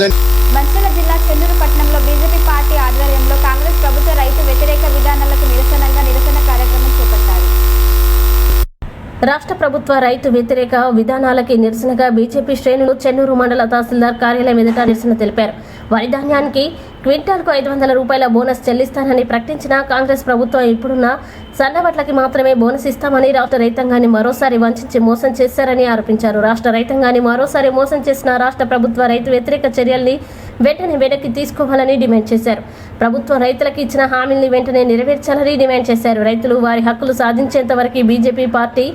మంచిర్యాల జిల్లా చెన్నూరు పట్టణంలో BJP party ఆధ్వర్యంలో కాంగ్రెస్ ప్రభుత్వ రైతు వ్యతిరేక విధానాలకు నిరసన కార్యక్రమం చేపట్టారు. రాష్ట్ర ప్రభుత్వ రైతు వ్యతిరేక విధానాలకి నిరసనగా బీజేపీ శ్రేణులు చెన్నూరు మండల తహసీల్దార్ కార్యాలయం ఎదుట నిరసన తెలిపారు. వరి ధాన్యానికి క్వింటాల్కు 500 రూపాయల బోనస్ చెల్లిస్తానని ప్రకటించిన కాంగ్రెస్ ప్రభుత్వం ఇప్పుడున్న సన్నవడ్లకి మాత్రమే బోనస్ ఇస్తామని రాష్ట్ర రైతాంగాన్ని మరోసారి వంచి మోసం చేశారని ఆరోపించారు. రాష్ట్ర రైతాంగాన్ని మరోసారి మోసం చేసిన రాష్ట్ర ప్రభుత్వ రైతు వ్యతిరేక చర్యల్ని వెంటనే వెనక్కి తీసుకోవాలని డిమాండ్ చేశారు. ప్రభుత్వం రైతులకు ఇచ్చిన హామీల్ని వెంటనే నెరవేర్చాలని డిమాండ్ చేశారు. రైతులు వారి హక్కులు సాధించేంత వరకు బీజేపీ పార్టీ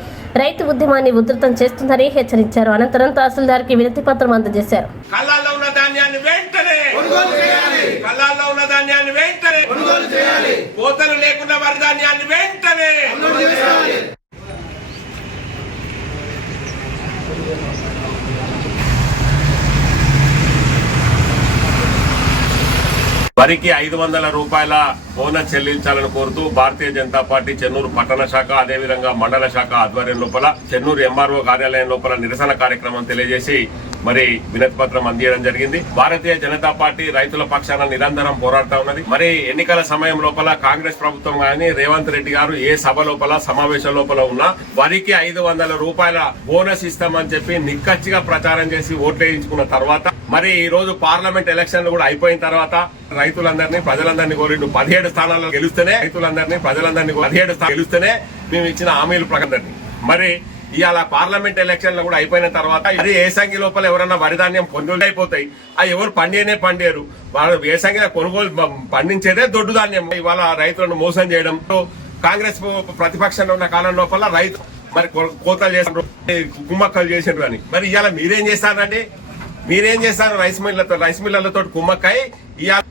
రైతు ఉద్యమాన్ని ఉధృతం చేస్తుందని హెచ్చరించారు. అనంతరం తహసీల్దార్కి వినతి పత్రం అందజేశారు. కళ్ళాల్లో ఉన్న ధాన్యాన్ని వెంటనే కొనుగోలు చేయాలి. కళ్ళాల్లో ఉన్న ధాన్యాన్ని వెంటనే కొనుగోలు చేయాలి. కోతలు లేకుండా వరి ధాన్యాన్ని వెంటనే కొనుగోలు చేయాలి. వరికి 500 రూపాయల బోనస్ చెల్లించాలని కోరుతూ భారతీయ జనతా పార్టీ చెన్నూరు పట్టణ శాఖ అదేవిధంగా మండల శాఖ ఆధ్వర్యం లోపల చెన్నూరు ఎంఆర్ఓ కార్యాలయం లోపల నిరసన కార్యక్రమం తెలియజేసి మరి వినతి పత్రం అందించడం జరిగింది. భారతీయ జనతా పార్టీ రైతుల పక్షాన నిరంతరం పోరాడుతా ఉన్నది. మరి ఎన్నికల సమయం లోపల కాంగ్రెస్ ప్రభుత్వం గాని రేవంత్ రెడ్డి గారు ఏ సభ లోపల సమావేశం లోపల ఉన్నా వరికి 500 రూపాయల బోనస్ ఇస్తామని చెప్పి నిక్కచ్చిగా ప్రచారం చేసి ఓట్లు వేయించుకున్న తర్వాత మరి ఈ రోజు పార్లమెంట్ ఎలక్షన్లు కూడా అయిపోయిన తర్వాత రైతులందరినీ ప్రజలందరినీ కోరిండు 17 స్థానాల్లో గెలుస్తేనే గెలుస్తేనే మేము ఇచ్చిన హామీలు ప్రకారం మరి ఇవాళ పార్లమెంట్ ఎలక్షన్లు కూడా అయిపోయిన తర్వాత అది ఏసంగి లోపల ఎవరన్నా వరిధాన్యం కొనుగోలు అయిపోతాయి. అది ఎవరు పండియరు వాళ్ళు ఏసంగిలో కొనుగోలు పండించేదే దొడ్డు ధాన్యం. ఇవాళ రైతులను మోసం చేయడం కాంగ్రెస్ ప్రతిపక్షంలో ఉన్న కాలం లోపల రైతు మరి కోతలు చేసారు, కుమ్మక్కలు చేసారు అని. మరి ఇవాళ మీరేం చేస్తారండి? మీరేం చేస్తారు? రైస్ మిల్లర్లతో కుమ్మక్కై ఇవాళ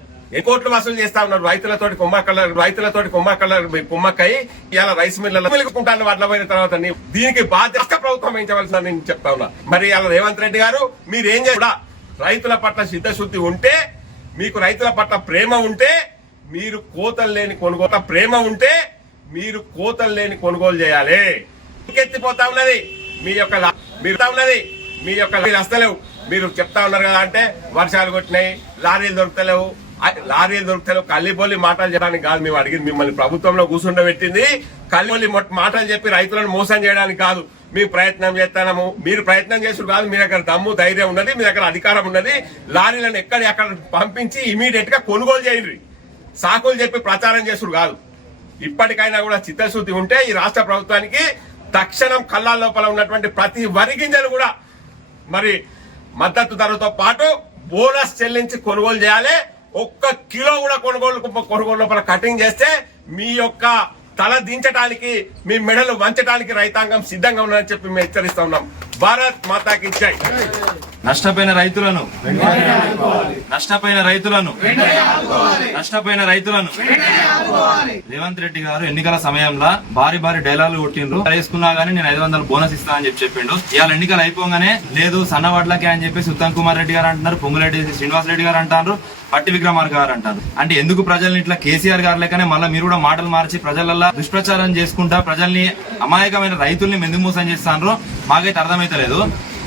కోట్లు వసూలు చేస్తా ఉన్నారు. రైతులతోటి కుమ్మక్కై ఇలా రైస్ మిల్లర్లు వడ్ల పోయిన తర్వాత దీనికి బాధ్యత ప్రభుత్వం వహించవలసిన నేను చెప్తా ఉన్నా. మరి ఇలా రేవంత్ రెడ్డి గారు మీరేం చేయ రైతుల పట్ల చిత్తశుద్ధి ఉంటే, మీకు రైతుల పట్ల ప్రేమ ఉంటే మీరు కోతలు లేని కొనుగోలు చేయాలి. ఎత్తిపోతా ఉన్నది మీ యొక్క వస్తలేవు. మీరు చెప్తా ఉన్నారు కదా అంటే వర్షాలు కొట్టినాయి, లారీలు దొరుకుతలేవు, కల్లిబొల్లి మాటలు చేయడానికి కాదు మేము అడిగింది. మిమ్మల్ని ప్రభుత్వంలో కూర్చుండబెట్టింది కల్లిబొల్లి మాటలు చెప్పి రైతులను మోసం చేయడానికి కాదు. మేము ప్రయత్నం చేస్తాము. మీరు ప్రయత్నం చేసుడు కాదు, మీ దగ్గర దమ్ము ధైర్యం ఉన్నది, మీ దగ్గర అధికారం ఉన్నది. లారీలను ఎక్కడ పంపించి ఇమీడియట్ గా కొనుగోలు చేయండి. సాకులు చెప్పి ప్రచారం చేసుడు కాదు. ఇప్పటికైనా కూడా చిత్తశుద్ధి ఉంటే ఈ రాష్ట్ర ప్రభుత్వానికి తక్షణం కళ్ళాల లోపల ఉన్నటువంటి ప్రతి వరి గింజలు కూడా మరి మద్దతు ధరతో పాటు బోనస్ చెల్లించి కొనుగోలు చేయాలి. 1 కిలో కూడా కొనుగోలు లోపల కటింగ్ చేస్తే మీ యొక్క తల దించడానికి, మీ మెడలు వంచడానికి రైతాంగం సిద్ధంగా ఉందని చెప్పి మేము హెచ్చరిస్తా ఉన్నాం. భారత్ మాతాకి జై. నష్టపోయిన రైతులను రేవంత్ రెడ్డి గారు ఎన్నికల సమయంలో భారీ డైలాగులు కొట్టిండ్రు. వేసుకున్నా గానీ నేను 500 బోనస్ ఇస్తా అని చెప్పిండు. ఇవాళ ఎన్నికలు అయిపోగానే లేదు సన్నవడ్లకే అని చెప్పేసి ఉత్తమ్ కుమార్ రెడ్డి గారు అంటున్నారు, పొంగులేటి శ్రీనివాస్ రెడ్డి గారు అంటారు, పట్టి విక్రమార్క గారు అంటారు. అంటే ఎందుకు ప్రజల్ని ఇట్లా కేసీఆర్ గారు లేకనే మళ్ళీ మీరు కూడా మాటలు మార్చి ప్రజలల్లా దుష్ప్రచారం చేసుకుంటా ప్రజల్ని అమాయకమైన రైతుల్ని మెందుకు మోసం చేస్తాండ్రో మాకైతే అర్థమైతలేదు.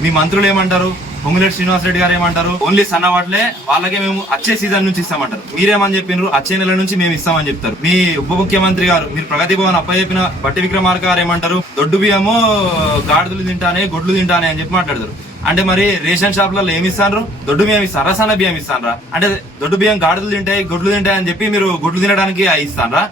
మీ మంత్రులు ఏమంటారు? పొంగులేటి శ్రీనివాస్ రెడ్డి గారు ఏమంటారు? ఓన్లీ సన్నవాట్లే వాళ్ళకే మేము వచ్చే సీజన్ నుంచి ఇస్తామంటారు. మీరేమని చెప్పినారు? వచ్చే నెల నుంచి మేము ఇస్తామని చెప్తారు. మీ ఉప ముఖ్యమంత్రి గారు మీరు ప్రగతి భవన్ అప్పచెప్పిన బట్టి విక్రమార్క గారు ఏమంటారు? దొడ్డు బియ్యము గాడిదలు తింటానే గొడ్లు తింటానే అని చెప్పి మాట్లాడతారు. అంటే మరి రేషన్ షాపులలో ఏమి ఇస్తాను? దొడ్డు బియ్యం ఇస్తారా, సన్న బియ్యం ఇస్తానరా? అంటే దొడ్డు బియ్యం గాడిదలు తింటాయి గొడ్లు తింటాయి అని చెప్పి మీరు గొడ్లు తినడానికి ఇస్తానరా?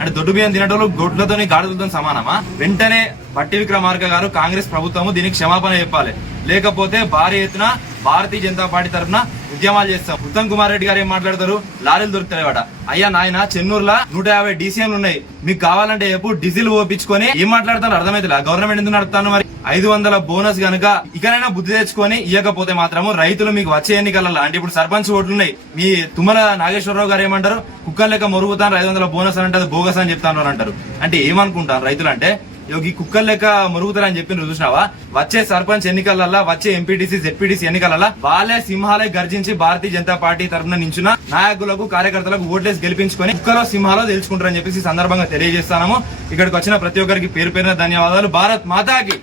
అంటే దొడ్డు బియ్యం తినటోళ్ళు గొడ్లతో గాడిదలతో సమానమా? వెంటనే బట్టి విక్రమార్క గారు కాంగ్రెస్ ప్రభుత్వము దీనికి క్షమాపణ చెప్పాలి. లేకపోతే భారీ ఎత్తున భారతీయ జనతా పార్టీ తరఫున ఉద్యమాలు చేస్తాం. ఉత్తమ్ కుమార్ రెడ్డి గారు ఏం మాట్లాడతారు? లారీలు దొరుకుతాయట. అయ్యా నాయన చెన్నూరులో 150 DCMలు ఉన్నాయి. మీకు కావాలంటే ఎప్పుడు డీజిల్ ఓపించుకొని ఏం మాట్లాడతారు అర్థమైతే గవర్నమెంట్ ఎందుకు నడుపుతాను? మరి 500 బోనస్ గనుక ఇకనైనా బుద్ధి తెచ్చుకొని ఇవ్వకపోతే మాత్రము రైతులు మీకు వచ్చే ఎన్నికలలో అంటే ఇప్పుడు సర్పంచ్ ఓట్లున్నాయి. మీ తుమ్మల నాగేశ్వరరావు గారు ఏమంటారు? కుక్కర్ లెక్క మొరుగుతాను 500 బోనస్ అని అంటే బోగస్ అని చెప్తాను అంటారు. అంటే ఏమనుకుంటారు రైతులు? అంటే ఈ కుక్కర్ లెక్క మురుగుతారని చెప్పి చూసినావా? వచ్చే సర్పంచ్ ఎన్నికలలో, వచ్చే ఎంపీటీసీ జెడ్పీటీసీ ఎన్నికలలో వాళ్ళే సింహాలే గర్జించి భారతీయ జనతా పార్టీ తరఫున నించున్న నాయకులకు కార్యకర్తలకు ఓట్లేసి గెలిపించుకొని కుక్కలో సింహాలో తెలుసుకుంటారని చెప్పేసి సందర్భంగా తెలియజేస్తాము. ఇక్కడికి వచ్చిన ప్రతి ఒక్కరికి పేరు పేరున ధన్యవాదాలు. భారత్ మాతాకి.